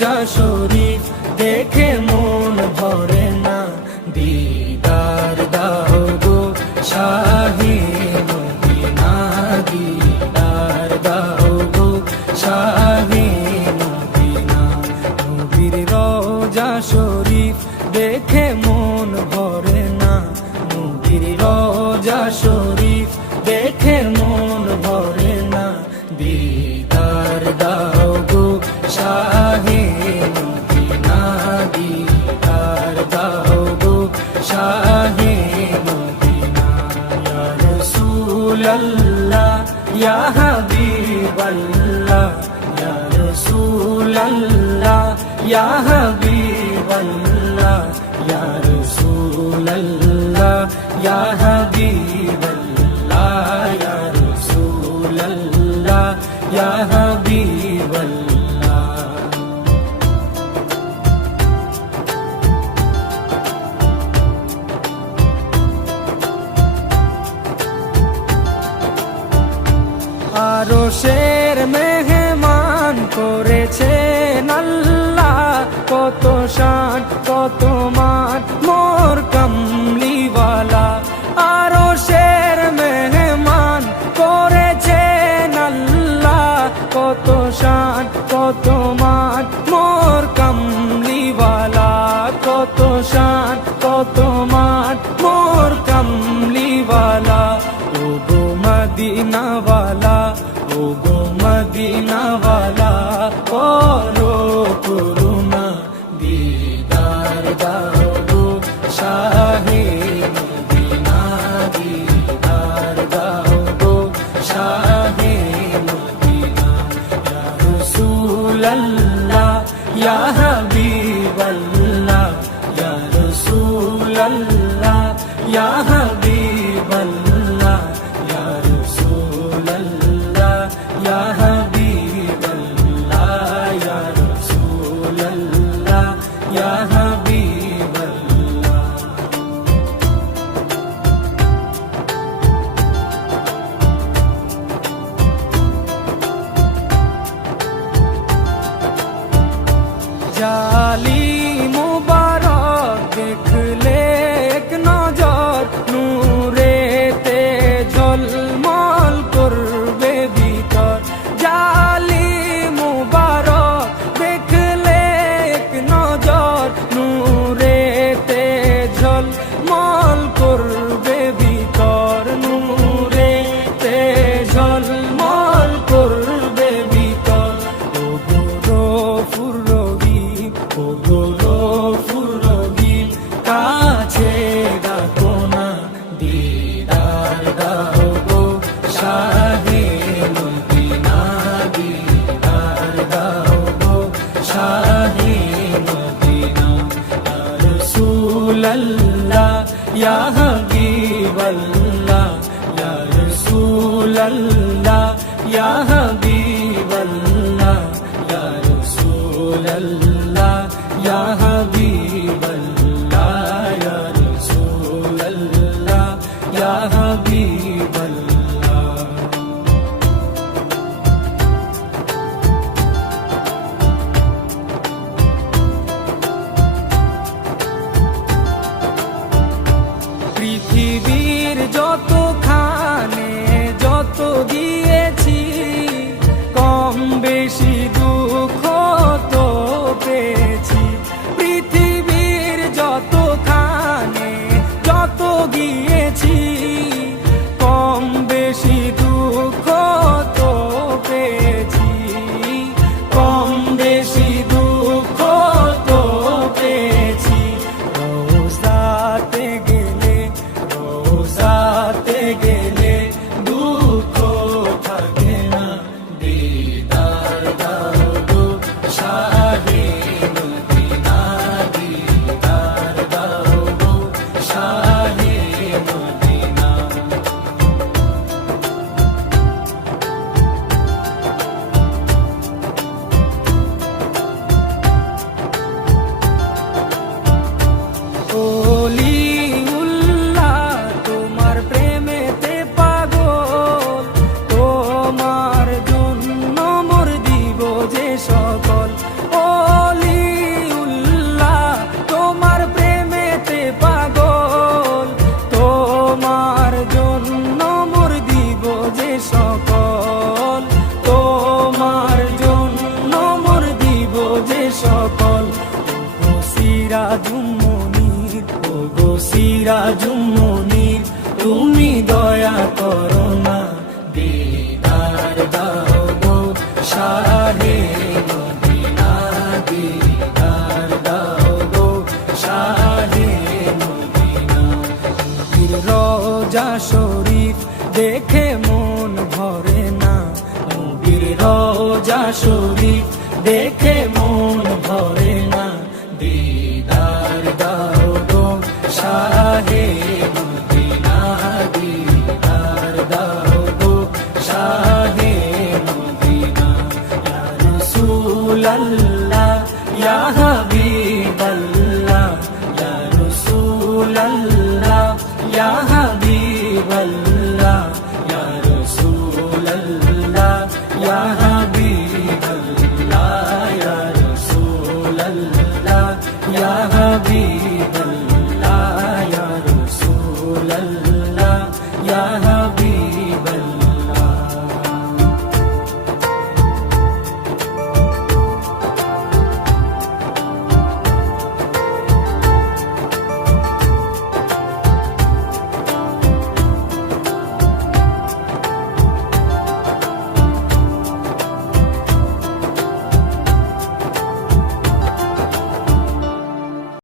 রোজা শরীফ দেখে মন ভরে না, দিদার দাও গো শাহে মদিনা, দিদার দাও গো শাহে মদিনা। নবীর রোজা শরীফ দেখে মন ভরে না, নবীর রোজা শরীফ দেখে মন ভরে না, দিদার দাও গো শাহে মদিনা, দিদার দাও গো শাহে মদিনা। ইয়া রাসূলাল্লাহ ইয়া হাবিবাল্লাহ, ইয়া রাসূলাল্লাহ ইয়া হাবিবাল্লাহ, ইয়া রাসূলাল্লাহ ইয়া হাবিবাল্লাহ, ইয়া রাসূলাল্লাহ ইয়া হাবিবাল্লাহ। আরশের মেহমান করেছেন আল্লাহ, কত শান কত মান মোর কামলিওয়ালা। আরশের মেহমান করেছেন আল্লাহ, কত শান কত মান মোর কামলিওয়ালা, কত শান কত মান মোর কামলিওয়ালা। ও গো মদিনাওয়ালা, ও গো মদিনাওয়ালা, করো করুণা, দিদার দাও গো শাহে মদিনা, দিদার দাও গো শাহে মদিনা। ইয়া রাসূলাল্লাহ ইয়া হাবিবাল্লাহ, ইয়া রাসূলাল্লাহ ইয়া হাবিবাল্লাহ, ইয়া রাসূলাল্লাহ ইয়া হাবিবাল্লাহ, ইয়া রাসূলাল্লাহ ইয়া হাবিবাল্লাহ। জালি মুবারক দেখলে এক নজর, নূরেতে ঝলমল করবে ভিতর। জালি মুবারক দেখলে এক নজর, নূরেতে ঝলমল করবে ভিতর, নূরেতে ঝলমল করবে ভিতর। ও গো গফুর রহিম, ও গো গফুর রহিম, কাছে ডাকো না, দিদার দাও গো শাহে মদিনা, দিদার দাও গো শাহে মদিনা। ইয়া রাসূলাল্লাহ ইয়া হাবিবাল্লাহ, ইয়া রাসূলাল্লাহ ইয়া হাবিবাল্লাহ, ইয়া রাসূলাল্লাহ ইয়া হাবিবাল্লাহ, ইয়া রাসূলাল্লাহ ইয়া হাবিবাল্লাহ। পৃথিবীর যতখানে যত গিয়েছি, কম বেশি দুঃখ তো পেয়েছি। পৃথিবীর যতখানে যত গিয়েছি, কম বেশি দুঃখ তো পেয়েছি, কম বেশি দুঃখ তো পেয়েছি। রোজাতে গেলে, রোজাতে গেলে দুঃখ থাকে না, দিদার দাও গো শাহে মদিনা, দিদার দাও গো শাহে মদিনা। ওলিউল্লাহ তোমার প্রেমেতে পাগল, তোমার জন্য মোর দিব যে সকল। সকল ও সিরাজুম মুনির, ও গো সিরাজুম মুনির, তুমি দয়া করো না, দিদার দাও গো শাহে মদিনা, দিদার দাও গো শাহে মদিনা। নবীর রওজা শরীফ দেখে মন ভরে না, নবীর রওজা শরীফ দেখে মন ভরে না, দিদার দাও গো শাহে মদিনা, দিদার দাও গো শাহে মদিনা। ইয়া রাসূলাল্লাহ ইয়া হাবিবাল্লাহ, ইয়া রাসূলাল্লাহ ইয়া হাবিবাল্লাহ, ইয়া রাসূলাল্লাহ ইয়া হাবিবাল্লাহ, ইয়া রাসূলাল্লাহ ইয়া হাবিবাল্লাহ।